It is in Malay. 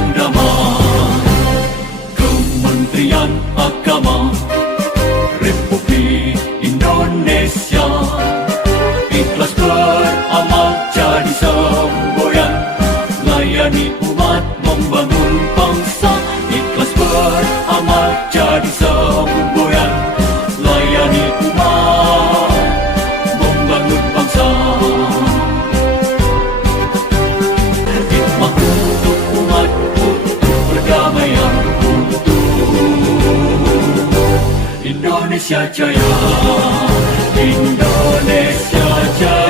yang damai. Kementerian Agama Republik Indonesia ikhlas beramal jadi semboyan, layani umat membangun bangsa. Ikhlas beramal jadi semboyan, layani umat membangun bangsa. Hikmah untuk umat, untuk perdamaian, untuk Indonesia Jaya, Indonesia Jaya.